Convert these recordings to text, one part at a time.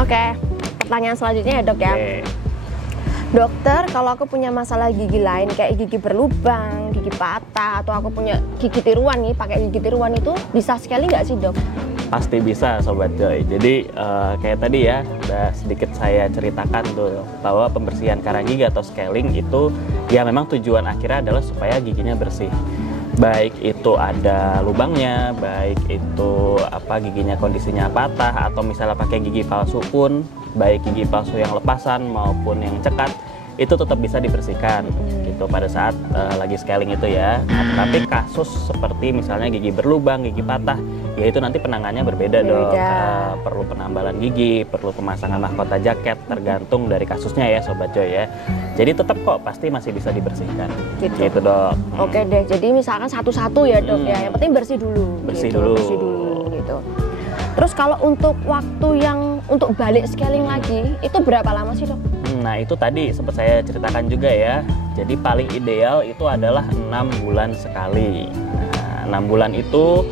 Oke, pertanyaan selanjutnya ya dok ya. Dokter, kalau aku punya masalah gigi lain kayak gigi berlubang, gigi patah, atau aku punya gigi tiruan nih, pakai gigi tiruan itu bisa scaling nggak sih dok? Pasti bisa Sobat Joy. Jadi kayak tadi ya, udah sedikit saya ceritakan tuh bahwa pembersihan karang gigi atau scaling itu ya memang tujuan akhirnya adalah supaya giginya bersih. Baik itu ada lubangnya, baik itu giginya kondisinya patah, atau misalnya pakai gigi palsu pun, baik gigi palsu yang lepasan maupun yang cekat, itu tetap bisa dibersihkan gitu pada saat lagi scaling itu ya. Tapi kasus seperti misalnya gigi berlubang, gigi patah, ya itu nanti penanganannya berbeda dong. Perlu penambalan gigi, perlu pemasangan mahkota jaket, tergantung dari kasusnya ya Sobat Joy ya. Jadi tetap kok pasti masih bisa dibersihkan gitu dok. Oke deh, jadi misalkan satu-satu ya dok ya, yang penting bersih dulu. Bersih gitu. dulu. Bersih dulu gitu. Terus kalau untuk waktu yang untuk balik scaling lagi, itu berapa lama sih dok? Nah itu tadi sempat saya ceritakan juga ya. Jadi paling ideal itu adalah 6 bulan sekali. Nah 6 bulan itu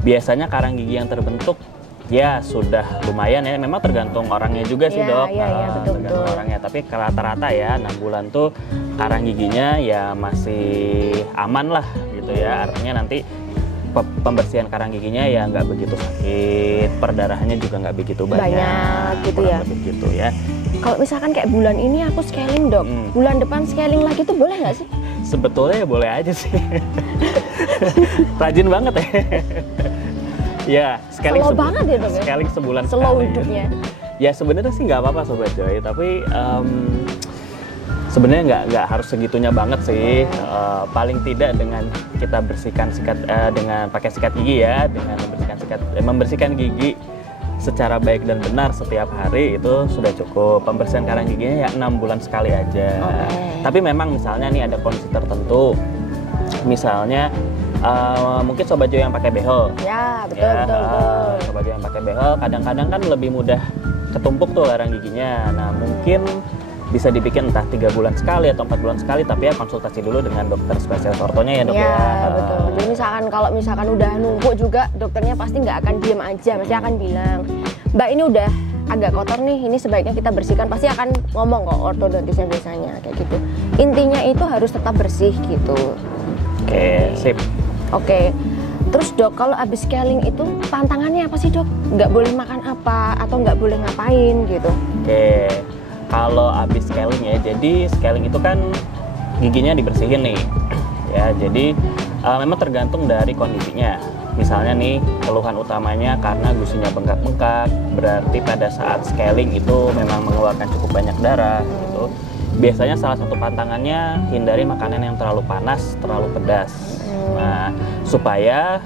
biasanya karang gigi yang terbentuk ya sudah lumayan ya. Memang tergantung orangnya juga sih dok. Betul, tergantung orangnya. Tapi rata-rata ya 6 bulan tuh karang giginya ya masih aman lah gitu ya. Artinya nanti pembersihan karang giginya ya nggak begitu sakit, perdarahannya juga nggak begitu banyak gitu ya. Begitu ya. Kalau misalkan kayak bulan ini aku scaling dok, bulan depan scaling lagi tuh boleh nggak sih? Sebetulnya ya boleh aja sih. Rajin banget ya. Ya, scaling slow banget ya dok ya? Scaling sebulan slow sekali. hidupnya. Ya sebenarnya sih nggak apa-apa Sobat Joy, tapi sebenarnya nggak harus segitunya banget sih. Paling tidak dengan kita bersihkan dengan pakai sikat gigi ya, dengan membersihkan gigi secara baik dan benar setiap hari itu sudah cukup. Pembersihan karang giginya ya 6 bulan sekali aja. Tapi memang misalnya nih ada kondisi tertentu, misalnya mungkin Sobat Joy yang pakai behel. Ya betul. Sobat Joy yang pakai behel kadang-kadang kan lebih mudah ketumpuk tuh karang giginya. Nah mungkin bisa dibikin entah 3 bulan sekali atau 4 bulan sekali, tapi ya konsultasi dulu dengan dokter spesialis ortonya ya dok ya. Betul. Jadi kalau misalkan udah numpuk juga, dokternya pasti nggak akan diem aja, pasti akan bilang, Mbak ini udah agak kotor nih, ini sebaiknya kita bersihkan. Pasti akan ngomong kok ortodontisnya biasanya kayak gitu. Intinya itu harus tetap bersih gitu. Oke, sip. Oke. Terus dok, kalau abis scaling itu pantangannya apa sih dok? Nggak boleh makan apa atau nggak boleh ngapain gitu? Oke. Kalau habis scaling ya, jadi scaling itu kan giginya dibersihin nih ya, jadi memang tergantung dari kondisinya. Misalnya nih keluhan utamanya karena gusinya bengkak-bengkak, berarti pada saat scaling itu memang mengeluarkan cukup banyak darah gitu. Biasanya salah satu pantangannya hindari makanan yang terlalu panas, terlalu pedas. Nah, supaya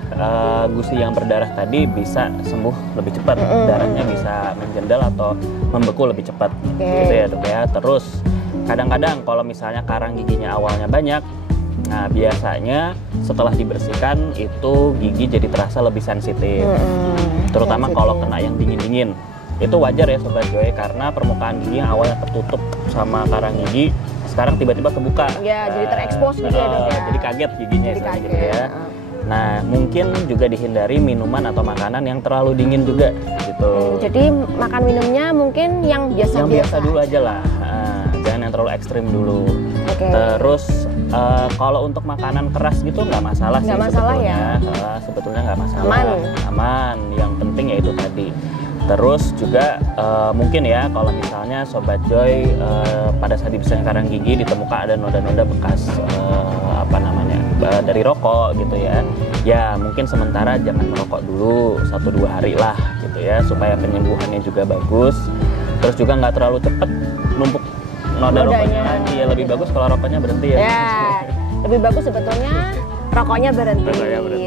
gusi yang berdarah tadi bisa sembuh lebih cepat, darahnya bisa menjendal atau membeku lebih cepat, gitu ya dok ya. Terus kadang-kadang kalau misalnya karang giginya awalnya banyak, nah biasanya setelah dibersihkan itu gigi jadi terasa lebih sensitif, terutama kalau kena yang dingin-dingin. Itu wajar ya Sobat Joy, karena permukaan gigi yang awalnya tertutup sama karang gigi sekarang tiba-tiba kebuka. Ya, jadi terekspos gitu ya dok ya. Jadi kaget giginya gitu ya. Nah, mungkin juga dihindari minuman atau makanan yang terlalu dingin juga gitu. Jadi makan minumnya mungkin yang biasa dulu aja lah. Jangan yang terlalu ekstrim dulu. Terus kalau untuk makanan keras gitu nggak masalah sih sebetulnya. Sebetulnya nggak masalah. Aman. Yang penting ya itu tadi. Terus juga mungkin ya kalau misalnya Sobat Joy pada saat dibersihkan karang gigi ditemukan ada noda-noda bekas dari rokok gitu ya. Ya mungkin sementara jangan merokok dulu 1-2 hari lah gitu ya, supaya penyembuhannya juga bagus. Terus juga nggak terlalu cepet numpuk noda rokoknya lagi ya. Lebih bagus kalau rokoknya berhenti ya. Lebih bagus sebetulnya rokoknya berhenti.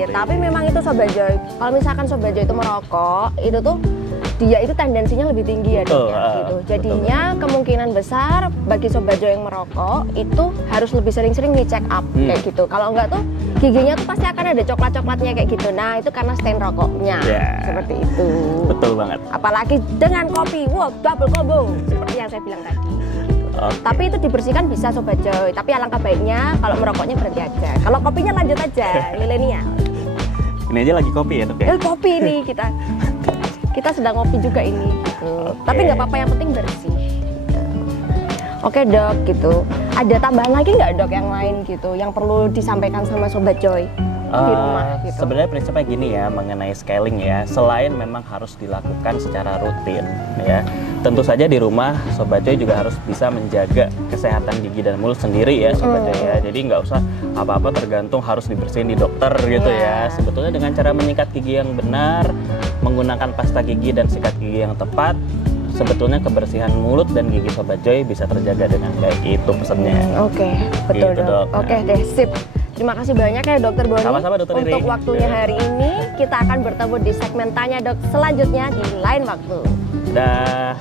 Tapi memang itu Sobat Joy, kalau misalkan Sobat Joy itu merokok, itu tuh dia itu tendensinya lebih tinggi ya dok ya, gitu. Jadinya kemungkinan besar bagi Sobat Joy yang merokok itu harus lebih sering-sering di check up kayak gitu. Kalau enggak tuh giginya tuh pasti akan ada coklat-coklatnya kayak gitu. Nah itu karena stain rokoknya seperti itu. Betul banget. Apalagi dengan kopi, wow double combo seperti yang saya bilang tadi. Tapi itu dibersihkan bisa Sobat Joy. Tapi alangkah baiknya kalau merokoknya berhenti aja. Kalau kopinya lanjut aja, milenial. Ini aja lagi kopi ya dok ya? Kopi nih kita sedang ngopi juga ini gitu. Tapi nggak apa-apa, yang penting bersih. Oke dok, gitu. Ada tambahan lagi nggak dok yang lain gitu, yang perlu disampaikan sama Sobat Joy di rumah gitu? Sebenarnya prinsipnya gini ya mengenai scaling ya, selain memang harus dilakukan secara rutin ya, tentu saja di rumah Sobat Joy juga harus bisa menjaga kesehatan gigi dan mulut sendiri ya Sobat Joy ya. Jadi nggak usah apa-apa tergantung harus dibersihin di dokter gitu ya. Sebetulnya dengan cara menyikat gigi yang benar, menggunakan pasta gigi dan sikat gigi yang tepat, sebetulnya kebersihan mulut dan gigi Sobat Joy bisa terjaga dengan baik. Itu pesannya. Oke, betul gitu, dok. Oke deh, sip. Terima kasih banyak ya Dokter Boni. Sama-sama, Dokter Iri. Untuk waktunya hari ini. Kita akan bertemu di segmen Tanya Dok selanjutnya di lain waktu. Dah.